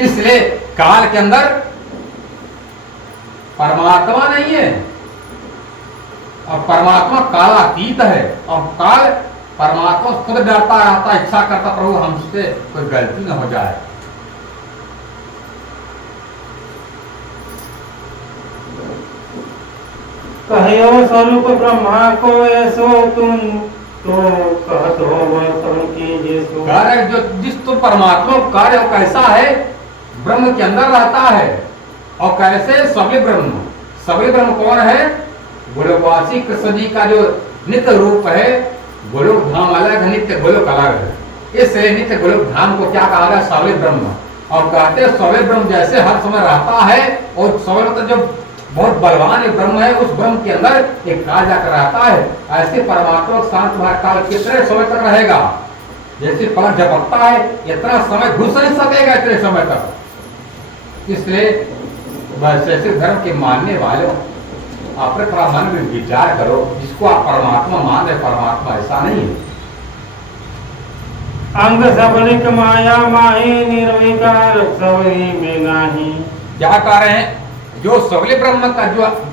इसलिए काल के अंदर परमात्मा नहीं है और परमात्मा कालातीत है और काल परमात्मा खुद डरता रहता, इच्छा करता प्रभु हमसे कोई गलती न हो जाए। कहियो स्वरूप ब्रह्मा को ऐसो तुम तो कहत हो वह तुम कीजिए सो। कार्य जो जिस तो परमात्मा कार्य कैसा है, ब्रह्म के अंदर रहता है और कैसे सबले ब्रह्म कौन है? गोलोकवासी कृष्ण जी का जो नित्य रूप है, गोलोक धाम अलग है, नित्य गोलोक अलग है। इसलिए नित्य गोलोक धाम को क्या कहा गया? सबले ब्रह्म। और कहते हैं सबले ब्रह्म जैसे हर समय रहता है और सबले मतलब जो बहुत बलवान एक ब्रह्म है, उस ब्रह्म के अंदर एक काल जाकर रहता है। ऐसे परमात्मा शांत काल कितने समय तक रहेगा? जैसे पलक झपकता है इतना समय घुस नहीं सकेगा इतने समय तक। इसलिए वैशेषिक धर्म के मानने वालों अपने थोड़ा मन में विचार करो, जिसको आप परमात्मा मान रहे, परमात्मा ऐसा नहीं है। अंग सबलिक माया माही निर्विकार सबरी में नाही। क्या कह रहे हैं? जो सबले ब्रह्म का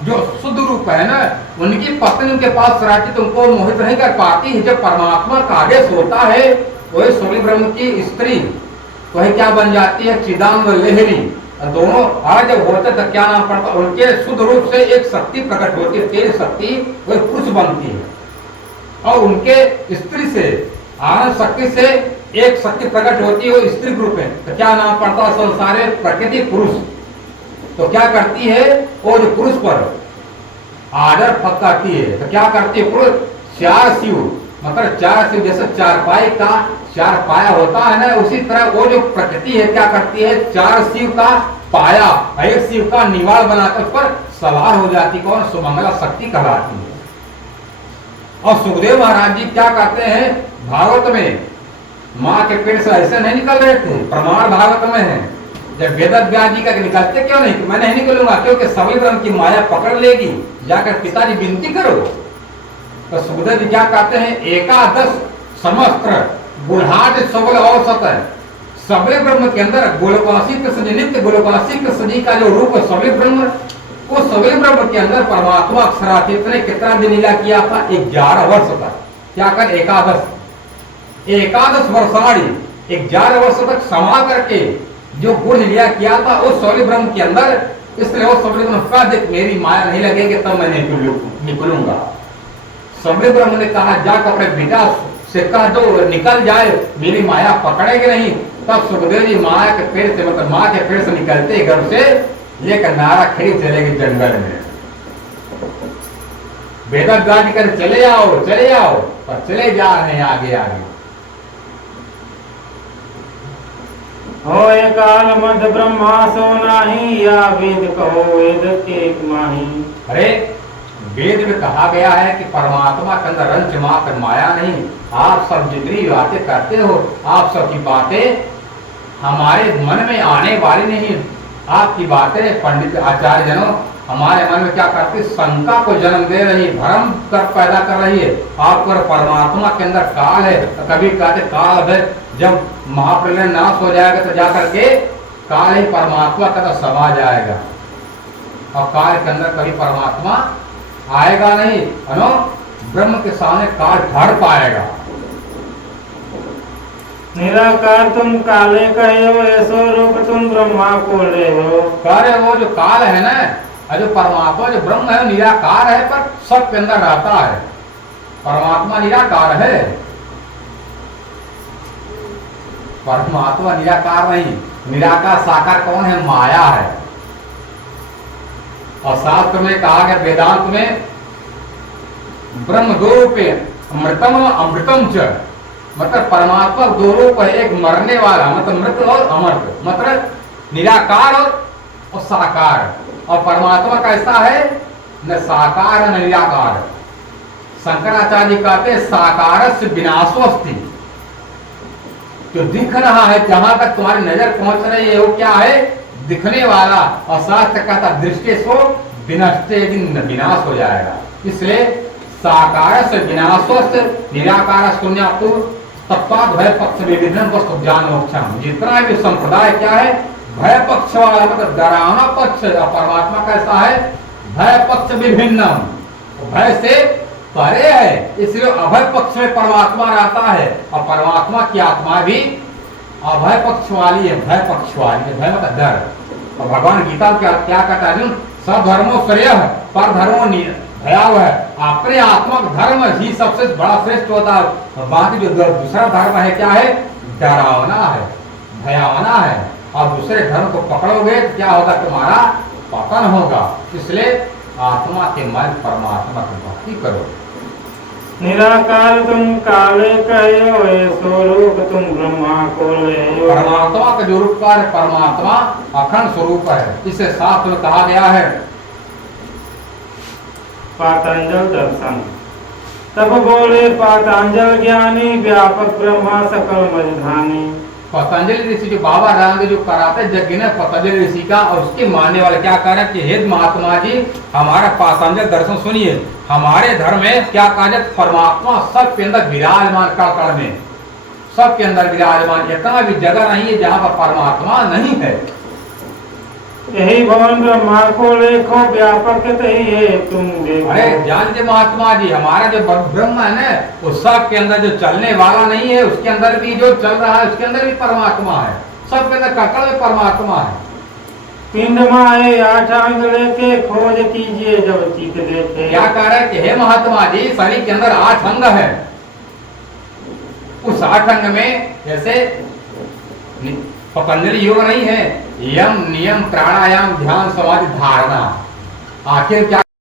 जो शुद्ध रूप है ना, उनकी पत्नी उनके पास रहती तो उनको मोहित नहीं कर पाती है। जब परमात्मा का आदेश होता है वही सबले ब्रह्म की स्त्री वही क्या बन जाती है? चिदानंद लहरी। दोनों आज जब होते तो क्या नाम पड़ता? उनके शुद्ध रूप से एक शक्ति प्रकट होती है, तेज शक्ति वही पुरुष बनती है और उनके स्त्री से आनंद शक्ति से एक शक्ति प्रकट होती है, वो स्त्री रूप है। तो क्या नाम पड़ता? संसारे प्रकृति पुरुष। तो क्या करती है वो? जो पुरुष पर आदर पकड़ती है तो क्या करती है? पुरुष चार शिव, मतलब चार शिव जैसे चारपाई का चार पाया होता है ना, उसी तरह वो जो प्रकृति है क्या करती है? चार शिव का पाया, एक शिव का निवाड़ बनाकर उस पर सवार हो जाती। कौन? सुमंगला शक्ति कहलाती है। और सुखदेव महाराज जी क्या कहते हैं? भागवत में माँ के पेट से ऐसे नहीं निकल रहे थे, प्रमाण भागवत में है। जब वेद व्यास जी का निकलते क्यों नहीं? मैं नहीं निकलूंगा क्योंकि सबले ब्रह्म की माया पकड़ लेगी, जाकर पिताजी विनती करो। तो सुखदेव जी क्या कहते हैं? एकादश समस्त्र गुणाद सबल औसत है। सबले ब्रह्म के अंदर गोलोकवासी कृष्ण जी, नित्य गोलोकवासी कृष्ण जी का जो रूप है सबले ब्रह्म, वो सबले ब्रह्म के अंदर परमात्मा अक्षरातीत ने कितना दिन लीला किया था? 11 वर्ष तक। क्या कर? एकादश वर्षाणी 11 वर्ष तक समा करके जो गुण लीला किया था उस सबले ब्रह्म के अंदर। इसलिए वो सबले ब्रह्म का देख मेरी माया नहीं लगेगी तब मैं निकलूंगा। सबले ब्रह्म ने कहा जाकर अपने बेटा से कह दो निकल जाए, मेरी माया पकड़ेगी नहीं। तब सुखदेव जी माया के पेड़ से मतलब माँ के पेड़ से निकलते घर से लेकर नारा खड़ी चलेगी जंगल में। वेद गाड़ी कर चले आओ पर चले जा रहे हैं आगे आगे। हो काल मध्य ब्रह्मा सो नाही या वेद कहो वेद के माही। अरे वेद में कहा गया है कि परमात्मा के अंदर रंच मात्र माया नहीं। आप सब जितनी बातें करते हो, आप सब की बातें हमारे मन में आने वाली नहीं। आपकी बातें पंडित आचार्य जनों हमारे मन में क्या करती? शंका को जन्म दे रही, भ्रम कर पैदा कर रही है। आपको परमात्मा के अंदर काल है तो कभी कहते काल है, जब महाप्रलय नाश हो जाएगा तो जाकर के काल ही परमात्मा का तो समा जाएगा और काल के अंदर कभी परमात्मा आएगा नहीं। है ना? ब्रह्म के सामने काल ठहर पाएगा। निराकार तुम काले कहे हो ऐसो रूप तुम ब्रह्मा को ले हो। कार्य वो जो काल है ना, जो परमात्मा जो ब्रह्म है निराकार है पर सब के अंदर रहता है। परमात्मा निराकार है, परमात्मा निराकार नहीं। निराकार साकार कौन है? माया है। और शास्त्र में कहा गया वेदांत में ब्रह्म दो रूपे अमृतम अमृतम च, मतलब परमात्मा दो रूप है, एक मरने वाला मतलब मृत और अमृत, मतलब निराकार और साकार। और परमात्मा कैसा है? न साकार न निराकार। शंकराचार्य जी कहते हैं साकार से विनाशोस्ति, जो दिख रहा है जहां तक तुम्हारी नजर पहुंच रही है वो क्या है? दिखने वाला। और शास्त्र कहता दृष्टि सो विनष्टे दिन विनाश हो जाएगा। इसलिए साकार से विनाशोस्त निराकार शून्य तत्पाद भय पक्ष विभिन्न वस्तु ज्ञान मोक्षम। जितना भी संप्रदाय क्या है? भय पक्ष वाला मतलब डरावना पक्ष, और परमात्मा कैसा है? भय पक्ष विभिन्न, भय से परे है, इसलिए अभय पक्ष में परमात्मा रहता है। और परमात्मा की आत्मा भी अभय पक्ष वाली है, भय पक्ष वाली है। भय मतलब डर। और भगवान गीता क्या क्या कहता है? सब धर्मों श्रेय पर धर्मों भयावह है। अपने आत्मक धर्म ही सबसे बड़ा श्रेष्ठ होता है। बाकी जो दूसरा धर्म है क्या है? डरावना है, भयावना है। और दूसरे धर्म को पकड़ोगे तो क्या होगा? तुम्हारा पतन होगा। इसलिए आत्मा के मन परमात्मा की भक्ति करो। निराकार तुम काले कहो, स्वरूप तुम ब्रह्मा को ले। परमात्मा का जो रूप है, परमात्मा अखंड स्वरूप है। इसे शास्त्र में कहा गया है। पातंजल दर्शन। तब बोले पातंजल ज्ञानी, व्यापक ब्रह्मा सकल मझधानी। पतंजलि ऋषि जो बाबा रामदेव जो कराते यज्ञ ने पतंजलि ऋषि का, और उसके मानने वाले क्या कह रहे हैं कि हे महात्मा जी, हमारा पातंजल दर्शन सुनिए। हमारे धर्म में क्या कहा जाए? परमात्मा सबके अंदर विराजमान, कण में सबके अंदर विराजमान। इतना भी जगह नहीं है जहाँ पर परमात्मा नहीं है। यही भवन ब्रह्मा को लेखो, व्यापक तही है तुम देखो। अरे जान दे महात्मा जी, हमारा जो ब्रह्म है ना, वो सबके अंदर जो चलने वाला नहीं है, उसके अंदर भी जो चल रहा है उसके अंदर भी परमात्मा है। सबके अंदर ककड़ में परमात्मा है। पिंड माए 8 अंग लेके, खोज कीजिए जब चित देखे। क्या कह रहे हैं कि हे महात्मा जी, शरीर के अंदर 8 अंग है। उस 8 अंग में जैसे पतंजलि योग नहीं है, यम नियम प्राणायाम ध्यान समाधि धारणा। आखिर क्या